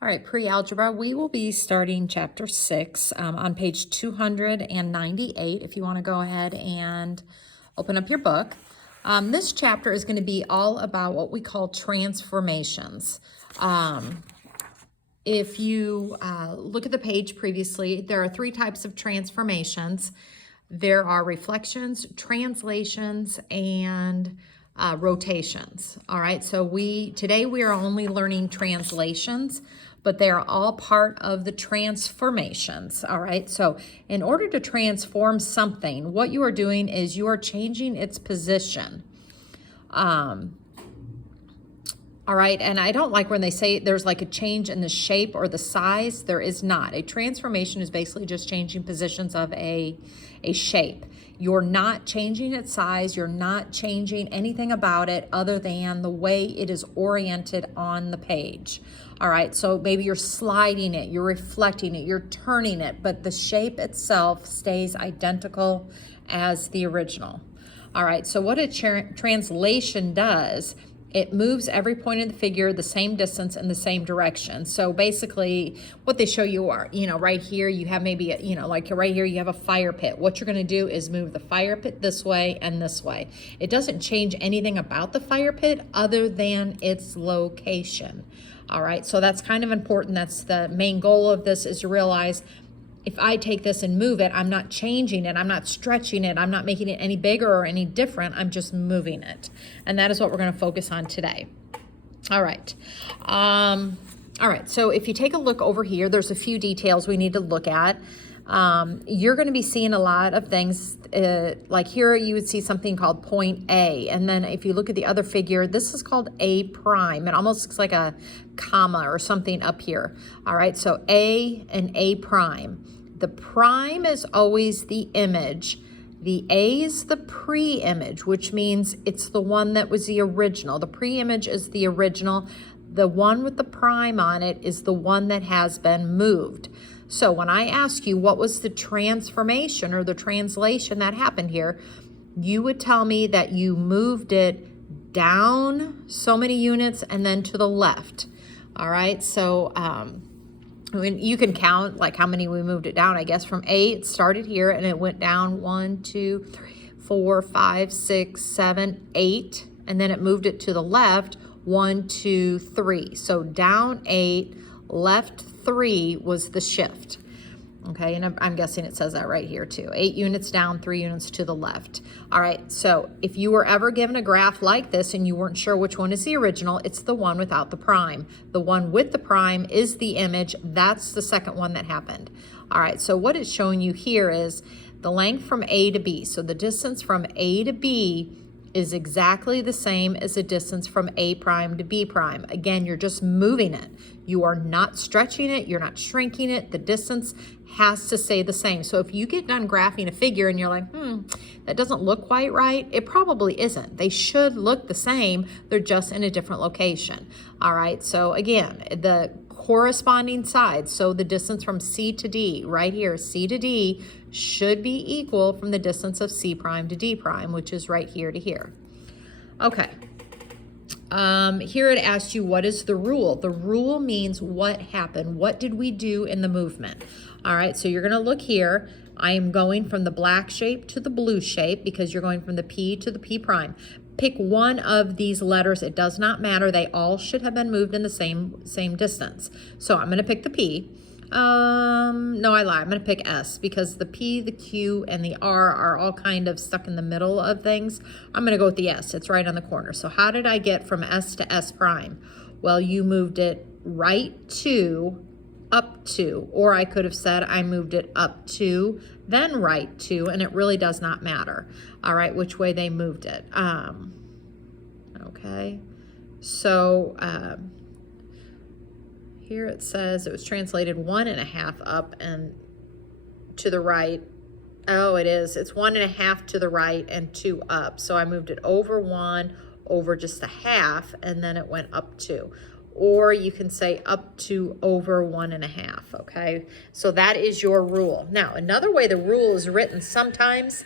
All right, pre-algebra, we will be starting chapter 6 on page 298 if you want to go ahead and open up your book. This chapter is going to be all about what we call transformations. If you look at the page previously, there are 3 types of transformations. There are reflections, translations, and rotations. All right, so today we are only learning translations, but they are all part of the transformations. All right, so in order to transform something, what you are doing is you are changing its position. All right, and I don't like when they say there's like a change in the shape or the size. There is not. A transformation is basically just changing positions of a shape. You're not changing its size. You're not changing anything about it other than the way it is oriented on the page. All right, so maybe you're sliding it, you're reflecting it, you're turning it, but the shape itself stays identical as the original. All right, so what a translation does, it moves every point of the figure the same distance in the same direction. So basically what they show you are, right here you have maybe, like right here you have a fire pit. What you're going to do is move the fire pit this way and this way. It doesn't change anything about the fire pit other than its location. All right, so that's kind of important. That's the main goal of this, is to realize if I take this and move it, I'm not changing it, I'm not stretching it, I'm not making it any bigger or any different, I'm just moving it. And that is what we're going to focus on today. All right. All right, so if you take a look over here, there's a few details we need to look at. You're going to be seeing a lot of things, like here you would see something called point A, and then if you look at the other figure, this is called A prime. It almost looks like a comma or something up here. All right, so A and A prime. The prime is always the image. The A is the pre-image, which means it's the one that was the original. The pre-image is the original. The one with the prime on it is the one that has been moved. So when I ask you what was the transformation or the translation that happened here, you would tell me that you moved it down so many units and then to the left. All right, so you can count like how many we moved it down. I guess from A, it started here and it went down 1, 2, 3, 4, 5, 6, 7, 8, and then it moved it to the left 1, 2, 3. So down 8, left 3 was the shift. Okay, and I'm guessing it says that right here too. 8 units down, 3 units to the left. All right, so if you were ever given a graph like this and you weren't sure which one is the original, it's the one without the prime. The one with the prime is the image. That's the second one that happened. All right, so what it's showing you here is the length from A to B. So the distance from A to B is exactly the same as the distance from A prime to B prime. Again, you're just moving it. You are not stretching it. You're not shrinking it. The distance has to stay the same. So if you get done graphing a figure and you're like, that doesn't look quite right, it probably isn't. They should look the same. They're just in a different location. All right. So again, the corresponding sides, so the distance from C to D, right here, C to D, should be equal from the distance of C prime to D prime, which is right here to here. Okay. Here it asks you, what is the rule? The rule means what happened. What did we do in the movement? All right, so you're going to look here. I am going from the black shape to the blue shape because you're going from the P to the P prime. Pick one of these letters. It does not matter. They all should have been moved in the same distance. So I'm going to pick the P. No, I lie. I'm going to pick S because the P, the Q, and the R are all kind of stuck in the middle of things. I'm going to go with the S. It's right on the corner. So how did I get from S to S prime? Well, you moved it right to, up to, or I could have said I moved it up to, then right to, and it really does not matter, all right, which way they moved it. Okay, so here it says it was translated 1.5 up and to the right. Oh, it is. It's 1.5 to the right and 2 up. So I moved it over 1, over just a half, and then it went up 2. Or you can say up to over 1.5, okay? So that is your rule. Now, another way the rule is written sometimes,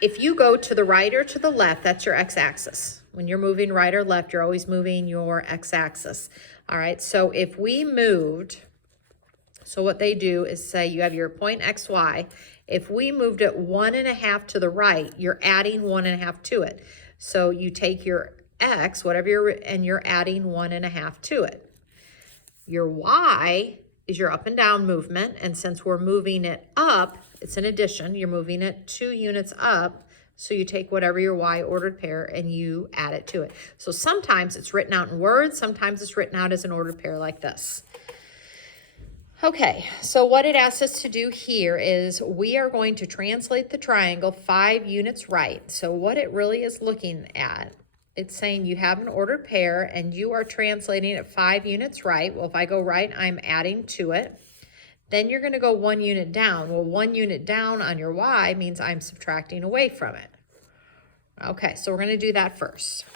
if you go to the right or to the left, that's your x-axis. When you're moving right or left, you're always moving your x-axis. All right, so if we moved, so what they do is say you have your point XY. If we moved it 1.5 to the right, you're adding 1.5 to it. So you take your X, whatever and you're adding 1.5 to it. Your Y is your up and down movement. And since we're moving it up, it's an addition. You're moving it 2 units up. So you take whatever your Y ordered pair and you add it to it. So sometimes it's written out in words. Sometimes it's written out as an ordered pair like this. Okay, so what it asks us to do here is we are going to translate the triangle 5 units right. So what it really is looking at, it's saying you have an ordered pair and you are translating it 5 units right. Well, if I go right, I'm adding to it. Then you're going to go 1 unit down. Well, 1 unit down on your Y means I'm subtracting away from it. Okay, so we're going to do that first.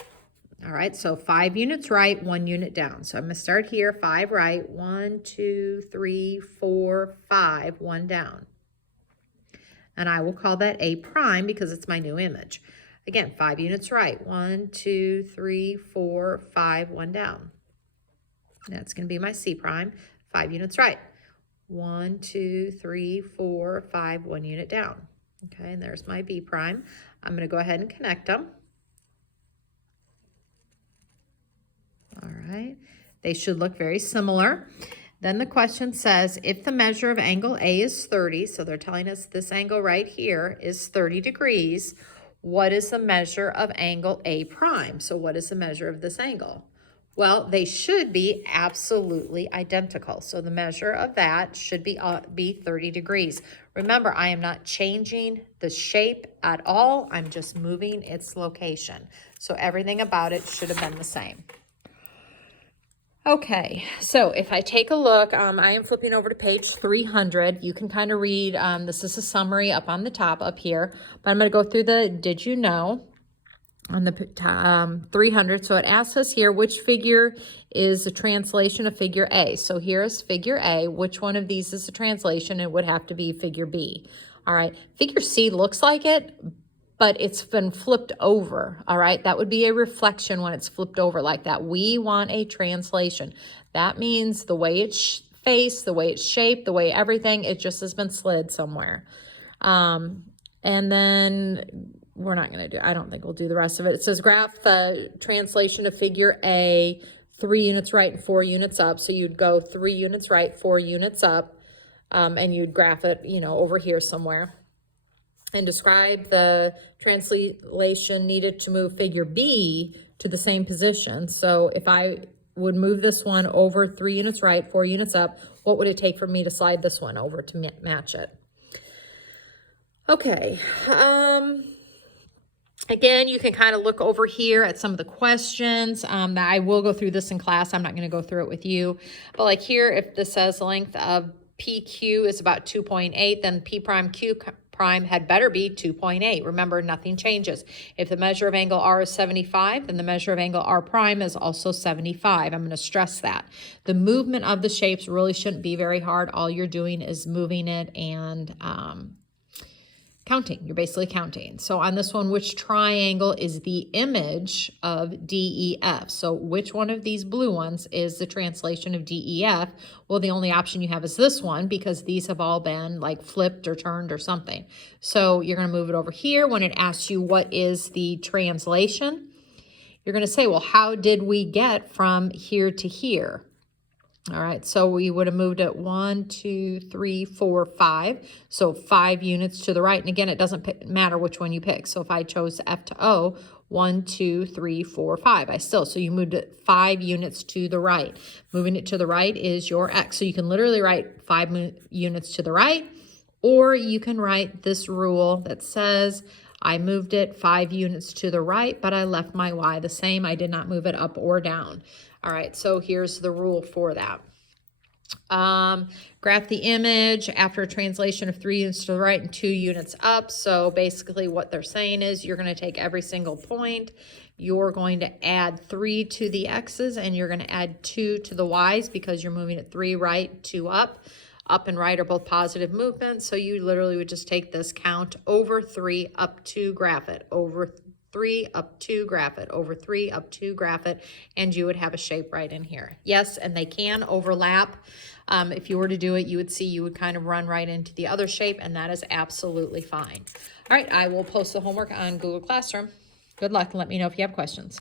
All right, so 5 units right, 1 unit down. So I'm going to start here, 5 right, 1, 2, 3, 4, 5, 1 down. And I will call that A prime because it's my new image. Again, 5 units right, 1, 2, 3, 4, 5, 1 down. That's going to be my C prime, 5 units right. 1, 2, 3, 4, 5, 1 unit down. Okay, and there's my B prime. I'm going to go ahead and connect them. All right, they should look very similar. Then the question says, if the measure of angle A is 30, so they're telling us this angle right here is 30 degrees, what is the measure of angle A prime? So what is the measure of this angle? Well, they should be absolutely identical. So the measure of that should be 30 degrees. Remember, I am not changing the shape at all. I'm just moving its location. So everything about it should have been the same. Okay, so if I take a look, I am flipping over to page 300. You can kind of read, this is a summary up on the top up here, but I'm going to go through the did you know on the 300. So it asks us here, which figure is a translation of figure A? So here's figure A. Which one of these is a translation? It would have to be figure B. All right, figure C looks like it, but it's been flipped over, all right? That would be a reflection when it's flipped over like that. We want a translation. That means the way it's faced, the way it's shaped, the way everything, it just has been slid somewhere. And then we're not gonna do, I don't think we'll do the rest of it. It says graph the translation of figure A, 3 units right and 4 units up. So you'd go 3 units right, 4 units up, and you'd graph it, you know, over here somewhere. And describe the translation needed to move figure B to the same position. So if I would move this one over 3 units right, 4 units up, what would it take for me to slide this one over to match it? Okay. Again, you can kind of look over here at some of the questions. That I will go through this in class. I'm not going to go through it with you. But like here, if this says length of PQ is about 2.8, then P prime Q prime had better be 2.8. Remember, nothing changes. If the measure of angle R is 75, then the measure of angle R prime is also 75. I'm going to stress that. The movement of the shapes really shouldn't be very hard. All you're doing is moving it and counting. You're basically counting. So on this one, which triangle is the image of DEF? So which one of these blue ones is the translation of DEF? Well, the only option you have is this one because these have all been like flipped or turned or something. So you're going to move it over here. When it asks you what is the translation, you're going to say, well, how did we get from here to here? All right, so we would have moved it 1, 2, 3, 4, 5. So 5 units to the right. And again, it doesn't matter which one you pick. So if I chose F to O, 1, 2, 3, 4, 5. So you moved it 5 units to the right. Moving it to the right is your X. So you can literally write 5 units to the right, or you can write this rule that says I moved it 5 units to the right, but I left my Y the same. I did not move it up or down. All right, so here's the rule for that. Graph the image after a translation of 3 units to the right and 2 units up. So basically what they're saying is you're going to take every single point. You're going to add 3 to the X's and you're going to add 2 to the Y's because you're moving it 3 right, 2 up. Up and right are both positive movements. So you literally would just take this count over 3 up 2, graph it over 3, up 2, graph it, over 3, up 2, graph it, and you would have a shape right in here. Yes, and they can overlap. If you were to do it, you would see you would kind of run right into the other shape, and that is absolutely fine. All right, I will post the homework on Google Classroom. Good luck, and let me know if you have questions.